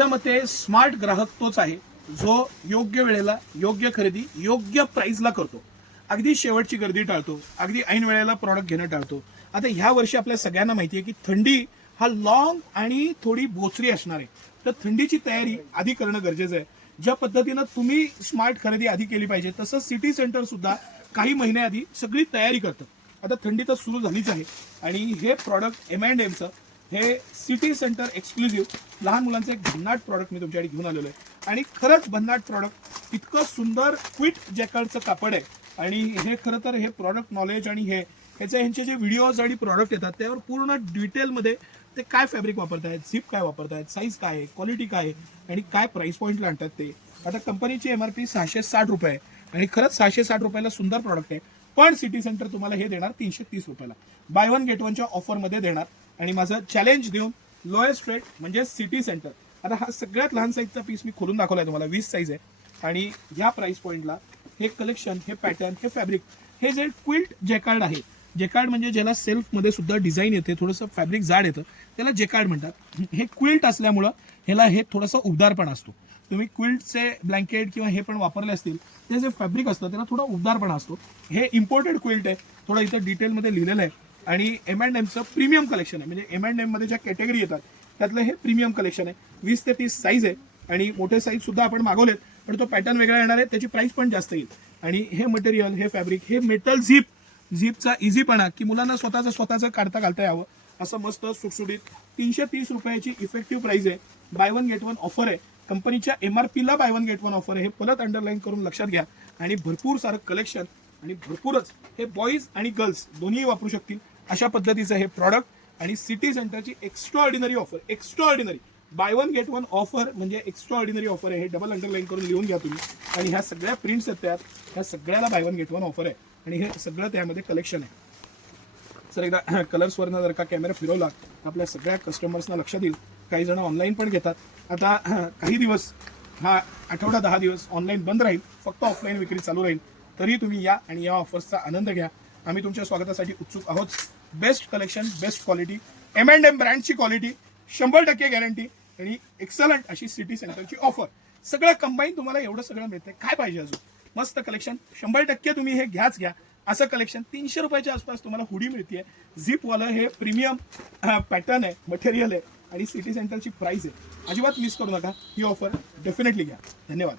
माझ्या मते स्मार्ट ग्राहक तोच आहे जो योग्य वेळेला योग्य खरेदी योग्य प्राइसला करतो. अगदी शेवटची गर्दी टाळतो, अगदी ऐन वेळेला प्रॉडक्ट घेणं टाळतो. आता ह्या वर्षी आपल्या सगळ्यांना माहिती आहे की थंडी हा लॉंग आणि थोडी बोचरी असणार आहे. तर थंडीची तयारी आधी करणं गरजेचं आहे. ज्या पद्धतीनं तुम्ही स्मार्ट खरेदी आधी केली पाहिजे तसं सिटी सेंटर सुद्धा काही महिने आधी सगळी तयारी करतं. आता थंडी तर सुरू झालीच आहे आणि हे प्रॉडक्ट M&Mचं हे सिटी सेंटर एक्सक्लुझिव्ह लहान मुलांचं एक भन्नाट प्रॉडक्ट मी तुमच्याकडे घेऊन आलेलो आहे. आणि खरंच भन्नाट प्रॉडक्ट, इतकं सुंदर क्विट जॅकर्डचं कापड आहे. आणि हे खरं तर हे प्रॉडक्ट नॉलेज आणि ह्यांचे जे व्हिडिओज आणि प्रॉडक्ट येतात त्यावर पूर्ण डिटेलमध्ये ते काय फॅब्रिक वापरतायत, झिप काय वापरतायत, साईज काय आहे, क्वालिटी काय आहे आणि काय प्राइस पॉईंटला आणतात ते. आता कंपनीची MRP 660 रुपये आहे आणि खरंच 660 रुपयाला सुंदर प्रॉडक्ट आहे. पण सिटी सेंटर तुम्हाला हे देणार 330 रुपयाला, बाय वन गेट वनच्या ऑफरमध्ये देणार. आणि माझं चॅलेंज देऊन लोएस्ट रेट म्हणजे सिटी सेंटर. आता हा सगळ्यात लहान साईजचा पीस मी खोलून दाखवलाय तुम्हाला, 20 साईज आहे. आणि ह्या प्राइस पॉईंटला हे कलेक्शन, हे पॅटर्न, हे फॅब्रिक, हे जे क्विल्ट जॅकार्ड आहे, जॅकार्ड म्हणजे ज्याला सेल्फमध्ये सुद्धा डिझाईन येते, थोडंसं फॅब्रिक जाड येतं, त्याला जॅकार्ड म्हणतात. हे क्विल्ट असल्यामुळं ह्याला हे थोडासा उबदारपण असतो. तुम्ही क्विल्टचे ब्लँकेट किंवा हे पण वापरले असतील, ते जे फॅब्रिक असतं त्याला थोडा उबदारपणा असतो. हे इम्पोर्टेड क्विल्ट आहे, थोडं इथं डिटेलमध्ये लिहिलेलं आहे. आणि M&Mचं प्रीमियम कलेक्शन आहे, म्हणजे M&M मध्ये ज्या कॅटेगरी येतात त्यातलं हे प्रीमियम कलेक्शन आहे. 20 ते 30 साईज आहे आणि मोठे साईज सुद्धा आपण मागवलेत, पण तो पॅटर्न वेगळा येणार आहे, त्याची प्राइस पण जास्त येईल. आणि हे मटेरियल, हे फॅब्रिक, हे मेटल झिपचा इझीपणा की मुलांना स्वतःचं काढता घालता यावं असं मस्त सुटसुटीत 330 रुपयाची इफेक्टिव्ह प्राइस आहे. Buy one get one offer आहे. कंपनीच्या MRPला buy one get one offer आहे, हे परत अंडरलाईन करून लक्षात घ्या. आणि भरपूर सारं कलेक्शन आणि भरपूरच हे बॉईज आणि गर्ल्स दोन्ही वापरू शकतील अशा पद्धतीचं हे प्रॉडक्ट. आणि सिटी सेंटरची extra ordinary offer, extra ordinary bye one get one offer म्हणजे एक्स्ट्रा ऑर्डिनरी ऑफर आहे. हे डबल अंडरलाईन करून लिहून घ्या तुम्ही. आणि ह्या सगळ्या प्रिंट्स आहेत त्यात, ह्या सगळ्याला bye one get one offer आहे. आणि हे सगळं त्यामध्ये कलेक्शन आहे. सर एकदा कलर्सवरनं जर का कॅमेरा फिरवला आपल्या सगळ्या कस्टमर्सना लक्षात येईल. काही जण ऑनलाईन पण घेतात. आता काही दिवस, हा आठवडा 10 दिवस ऑनलाईन बंद राहील, फक्त ऑफलाईन विक्री चालू राहील. तरी तुम्ही या आणि या ऑफर्सचा आनंद घ्या. आम्ही तुमच्या स्वागतासाठी उत्सुक आहोत. Best collection, best quality, M&M ब्रँडची क्वालिटी, 100% गॅरंटी आणि एक्सलंट अशी सिटी सेंटरची ऑफर. सगळं कंबाईन तुम्हाला एवढं सगळं मिळतंय, काय पाहिजे अजून. मस्त कलेक्शन, 100% तुम्ही हे घ्याच घ्या असं कलेक्शन. 300 रुपयाच्या आसपास तुम्हाला हुडी मिळते. झिपवालं हे प्रीमियम पॅटर्न आहे, मटेरियल आहे आणि सिटी सेंटरची प्राइस आहे. अजिबात मिस करू नका, ही ऑफर डेफिनेटली घ्या. धन्यवाद.